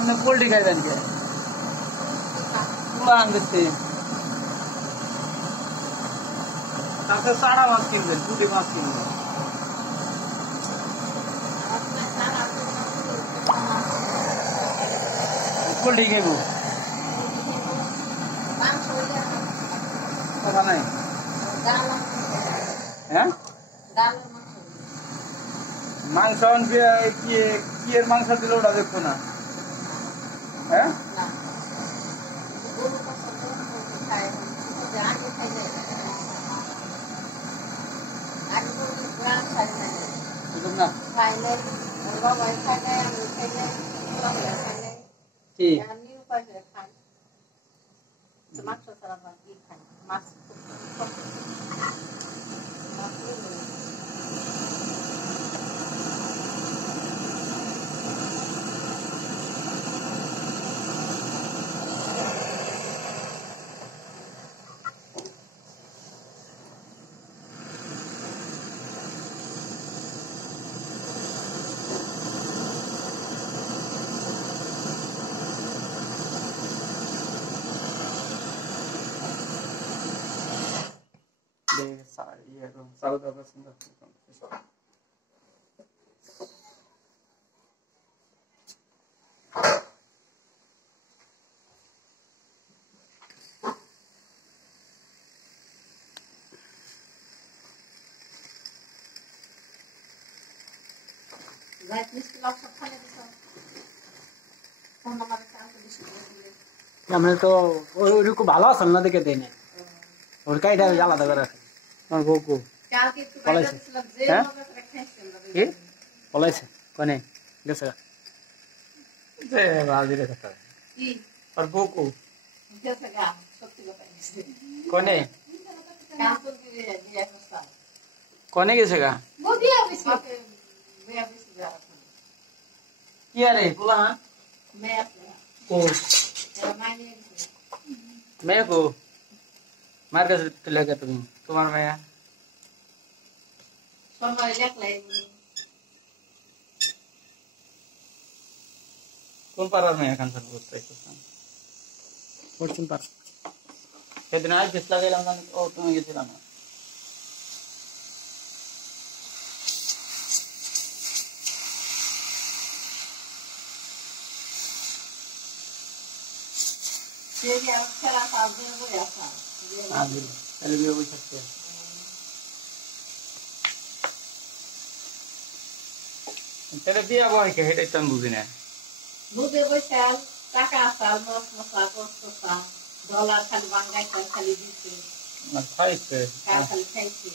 हमने पोल्ट्री खाई जान के पूरा अंगते ताके सारा मास किन दे पूरी मास किन दे पोल्ट्री के वो पता नहीं हैं मांस ऑन पे ये मांस दिलो उड़ा देखो ना हैं Salut a toți. আমরা তো ওইরকম ভালো আছেন না দেখে দেয় না ওর কাইটা আলাদা করে আমার বউকু পলাইছে কনে গেছে আর বউকু কনে কনে গেছে গা কি আরে বলা মেয়ে কো মার কাছে তুলে গে তুমি তোমার মেয়া কোন পাড়ার মেয়ে এখন সব বুঝতে পশ্চিম পাড়া সেদিন আজ বেশ লাগাইলাম ও তুমি গেছিলাম না তাহলে বিয়া বয় কে হেঁটে আমি বুঝি না বুঝে বৈশাল টাকা আসাল মশ মশলা করতাম ডলার খালি বাঙ্গাই খালি দিচ্ছে খাইছে খালি খাইছে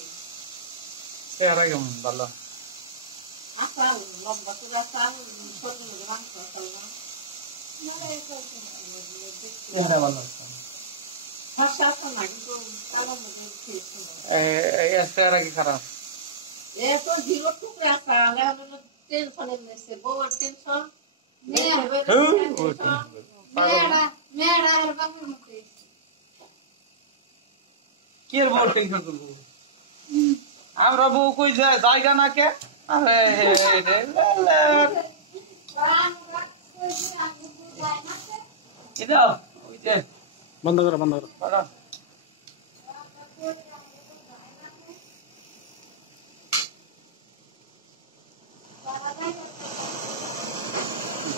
চেহারা কেমন ভালো আসাল লম্বা চুল আসাল ছোট মাংস আসাল না চেহারা ভালো ভাষা তো না কিন্তু কালো মধ্যে খেয়েছিল চেহারা কি খারাপ এত জিরো টুকরে আসাল টেনশনের মেসে বউর টেনশন কি এর বউর টেনশন করবো আমরা বউ কই যায় জায়গা না কে বন্ধ করো বন্ধ করো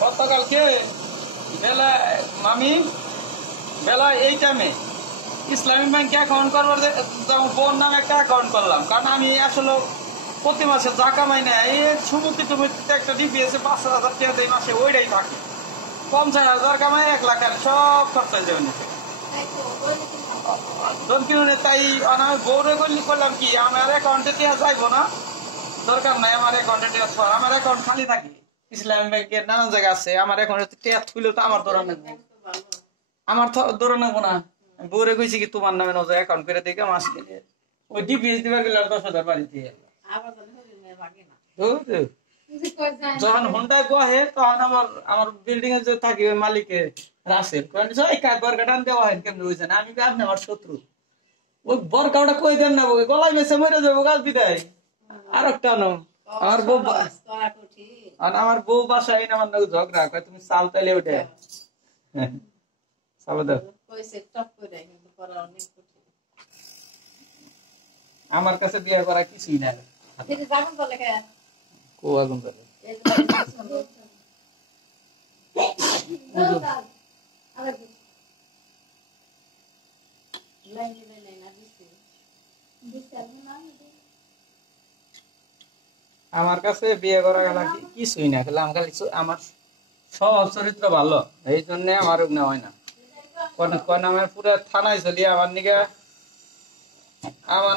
গতকালকে বেলা মামি বেলা এই টাইমে ইসলামিক ব্যাংকে অ্যাকাউন্ট করবার যেমন বোন নামে একটা অ্যাকাউন্ট করলাম কারণ আমি আসলে প্রতি মাসে যা কামাই না এই সমুদ্র টুমিতে একটা ডিপিএসে 5,000 টাকা এই মাসে ওইটাই থাকে 50,000 কামাই 1 লাখ আর সব খরচা যাবে নিচে ধন কিনে তাই আমি বউরে করলাম কি আমার অ্যাকাউন্টে টিয়া যাইবো না দরকার নাই আমার অ্যাকাউন্টে টিয়া আমার অ্যাকাউন্ট খালি থাকে ইসলামী ব্যাংকের নানান জায়গা আছে আমার এখন টিয়া থুইলে তো আমার দৌড়া নেবো আমার তো দৌড়া নেবো না বউরে কইছি কি তোমার নামে নজর অ্যাকাউন্ট করে দিকে মাস দিলে ওই ডিপিএস দিবার গেলে 10,000 বাড়িতে যখন হোন্ডা গহে তখন আমার বিল্ডিং এ যে থাকি ওই মালিকের রাসেল বরকাটান দেওয়া হয় কেমন রয়েছে না আমি আপনি আমার শত্রু ওই বরকাটা কই দেন না গলায় বেছে মরে যাবো গাছ বিদায় আর একটা নো আমার আর আমার বউ বাসায় এনে আমার নাকি ঝগড়া কয় তুমি চাল তাইলে ওঠে চাল দাও কইছে টপ করে কিন্তু করা অনেক কঠিন। আমার কাছে বিয়ে করা কিছুই না দিদি যাবেন বলে কেন? কো আগুন করে এই যে আরে লাইনে না দিছি আমার কাছে বিয়ে করা গেল কিছুই না খেলে আমার আমার স্বভাব চরিত্র ভালো এই জন্য আমার না হয় না কোন আমার পুরো থানায় চলি আমার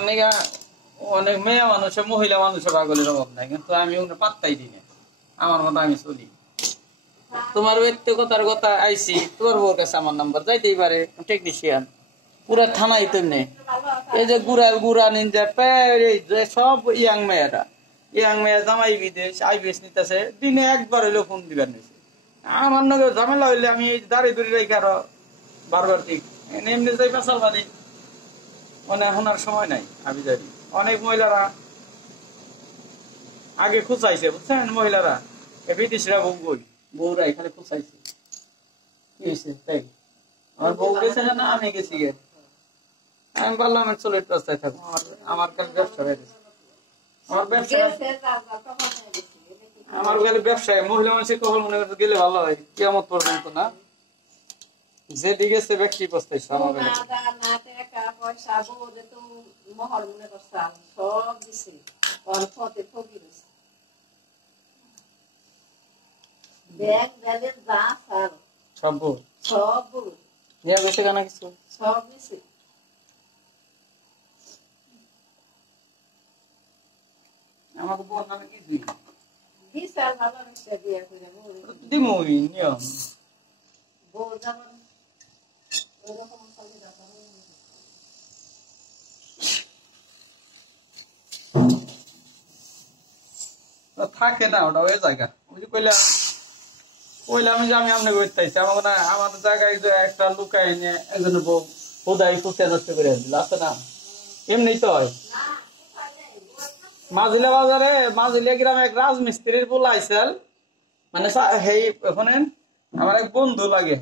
নিগা অনেক মেয়ে মানুষের মহিলা মানুষের পাগলের অভাব নাই কিন্তু আমি ওগুলো পাত্তাই দিই না আমার মতো আমি চলি তোমার ব্যক্তিগতার কথা আইসি তোমার বউর কাছে আমার নাম্বার যাইতেই পারে টেকনিশিয়ান পুরা থানায় তেমনি এই যে গুড়া নিনজা সব ইয়াং মেয়েরা জামাই বিদেশ আইবিএস নিতেছে দিনে একবার হইলেও ফোন দিবার নিছে আমার নগে ঝামেলা হইলে আমি দাঁড়িয়ে দূরে রেখে আরো বারবার ঠিক এমনি যাই পেশাল বাড়ি মানে শোনার সময় নাই আমি জানি অনেক মহিলারা আগে খুঁচাইছে বুঝছেন মহিলারা বিদেশিরা বউরা এখানে খুঁচাইছে কি হয়েছে তাই আমার বউ গেছে না আমি গেছি গে আমি বললাম চলো একটু রাস্তায় থাকবো আমার কাছে ব্যবসা হয়ে গেছে আমার গেলে ব্যবসায় মহিলা মানুষের কখন মনে করতে গেলে ভালো হয় কেমন পর্যন্ত না যে দিকে সে ব্যক্তি পস্তাইছে আমার সব নিয়ে গেছে কেন কিছু সব নিছে আমাকে বল নামে কি দিই বিশাল ভালো হচ্ছে বিয়ে করে দিমুই নিয়ম বউ যেমন এরকম চলে যাবে থাকে না ওটা ওই জায়গা ওই যে কইলাম যে আমি আপনাকে বলতেছি আমাকে না আমাদের জায়গায় যে একটা লুকাই নিয়ে একজন বউ হুদাই খুঁজতে নষ্ট করে দিল আছে না এমনি তো হয় মাঝিলা বাজারে মাঝিলা গ্রামে এক রাজমিস্ত্রির বলা আইসাল মানে হেই ওখানে আমার এক বন্ধু লাগে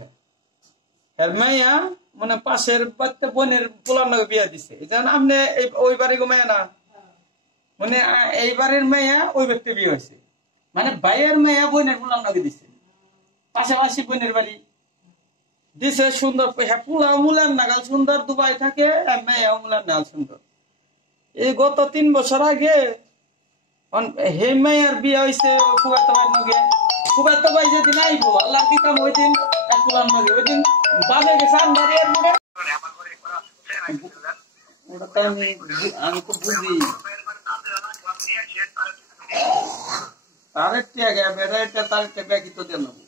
মাইয়া মানে পাশের বাচ্চা বোনের পোলার নাকি বিয়া দিছে আপনি ওই বাড়ি ঘুমায় না মানে এই বাড়ির মেয়া ওই ব্যক্তি বিয়ে হয়েছে মানে ভাইয়ের মেয়া বোনের পোলার নাকি দিছে পাশাপাশি বোনের বাড়ি দিছে সুন্দর পোলা মুলার নাগাল সুন্দর দুবাই থাকে মেয়া মুলার নাগাল সুন্দর এই গত 3 বছর আগে হে মেয়ের বিয়ে হয়েছে খুবাইতে ভাই নগে খুবাইতে ভাই যেদিন আইবো আল্লাহ কি কাম ওই দিন একলার নগে ওই দিন বাদে গেছে আন্দারিয়ার মুড়ে ওটা তো আমি তো বুঝি তারের টিয়া বেড়াইটা তারের টিয়া ব্যাগই তো দিয়ে নেবো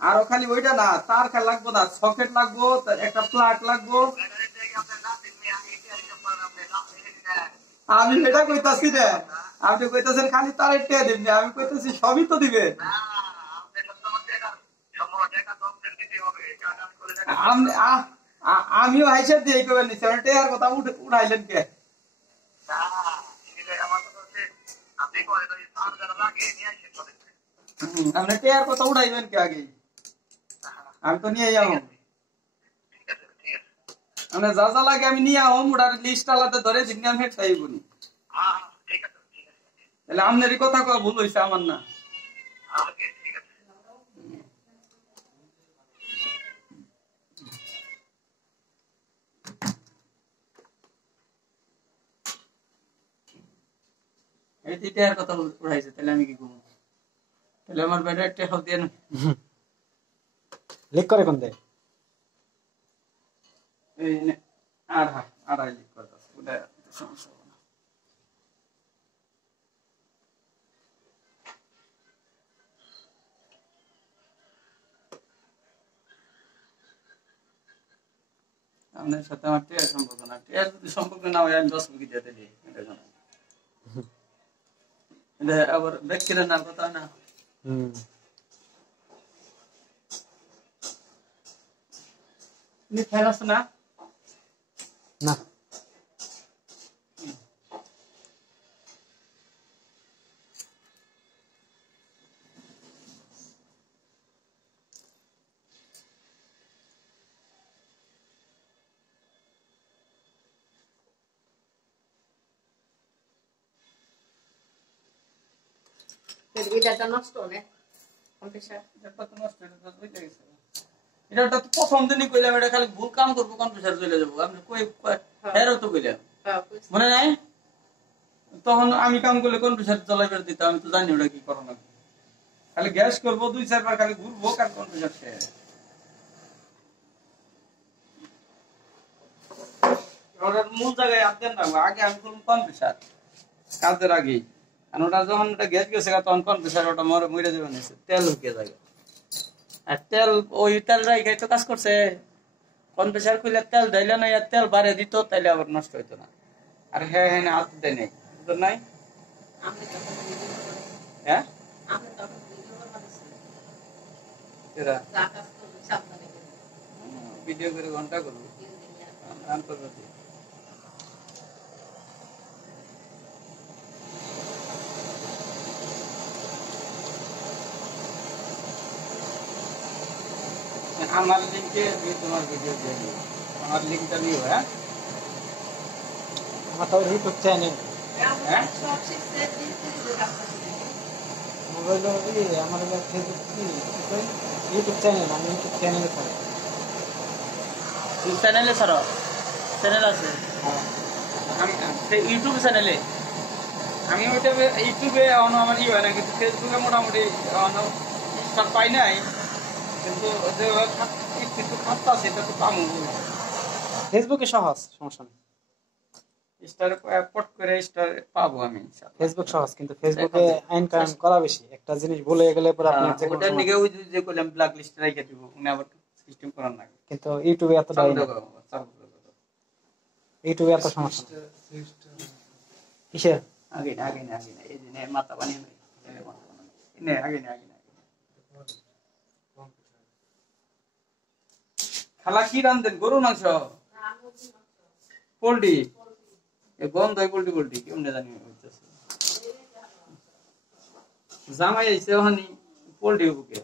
আরো খালি ওইটা না তার খেলা লাগবো না সকেট লাগবো একটা প্লাগ লাগবো আমি এটা কইতাছি রে আপনি কইতাছেন খালি তার টেয়া দিবেন আমি কইতাছি সবই তো দিবে আমিও হাইসার দিয়ে কবেন নিচ্ছি আমি টেয়ার কথা উঠাইলেন কে আপনি টেয়ার কথা উঠাইবেন কে আগে আমি তো নিয়ে যাবো মানে যা যা লাগে আমি নিয়ে আহম ওটার লিস্ট আলাদা ধরে দিন আমি হেঁটাই বলি তাহলে আপনারই কথা কওয়া ভুল হয়েছে আমার না এই দুইটার কথা উঠাইছে তাহলে আমি কি করবো তাহলে আমার বেটা একটা হাত দিয়ে লিক করে কোন দেয় আড়াই লিক করতেছে ওটা সমস্যা হবে না আপনার সাথে আমার টিয়ার সম্পর্ক না টিয়ার যদি সম্পর্ক না হয় আমি 10 বিঘি দিয়ে দিই এটা আবার ব্যক্তির নাম কথা না ফেরাস না না এটা নষ্ট না কম্পিউটার এটা তো নষ্ট এটা তো হয়ে গেছে এটা তো প্রথম দিনই কইলাম এটা খালি ভুল কাম করব কম্পিউটার চলে যাব আমি কই এরও তো কইলাম মনে নাই তখন আমি কাম করলে কম্পিউটার চালাইবার দিতাম আমি তো জানি ওটা কি করো না খালি গ্যাস করবো 2-4 বার খালি ঘুরবো কার কম্পিউটার শেষ ওটার মূল জায়গায় হাত দেন না আগে আমি করলাম কম্পিউটার কাজের আগে আর ওটা যখন ওটা গ্যাস গেছে তখন কম্পিউটার ওটা মরে যাবে না তেল ঢুকিয়ে যাবে আর তেল ওই তেল রাই তো কাজ করছে কম্পিউটার খুলে তেল দিলে না তেল বাড়ে দিত তাইলে আবার নষ্ট হইতো না আর হ্যাঁ হ্যাঁ হাত দেয় নাই বুঝলেন নাই হ্যাঁ ভিডিও করে ঘন্টা করবো আন্তর্জাতিক আমার লিঙ্কে তোমার ভিডিও দিয়ে দিও আমার লিঙ্কটা নিও হ্যাঁ আমার তো ইউটিউব চ্যানেল হ্যাঁ মোবাইল আমার ফেসবুক ইউটিউব চ্যানেল আমি ইউটিউব চ্যানেলে ছাড়ি চ্যানেলে ছাড়ো চ্যানেল আছে আমি ইউটিউব চ্যানেলে আমি ওইটা ইউটিউবে আমার ই হয় না কিন্তু ফেসবুকে মোটামুটি স্টার পাই নাই কিন্তু একটু খাতা আছে এটা তো পাবো ফেসবুকে সহজ সমস্যা নেই স্টার পট করে স্টার পাবো আমি ফেসবুক সহজ কিন্তু ফেসবুকে আইন কানুন করা বেশি একটা জিনিস ভুলে গেলে পরে আপনি যে কোনো ওটার নিকে ওই যে কইলাম ব্ল্যাক লিস্টে রেখে দিব উনি আবার সিস্টেম করার লাগে কিন্তু ইউটিউবে এত ইউটিউবে এত সমস্যা কিসের আগে না এই যে মাথা বানিয়ে নে আগে না খালা কি রান্ধেন গরু মাংস পোল্ট্রি এ বন্ধ হয় পোল্ট্রি কেমনে জানি হইতেছে জামাই আইছে ওখানে পোল্ট্রি বুকে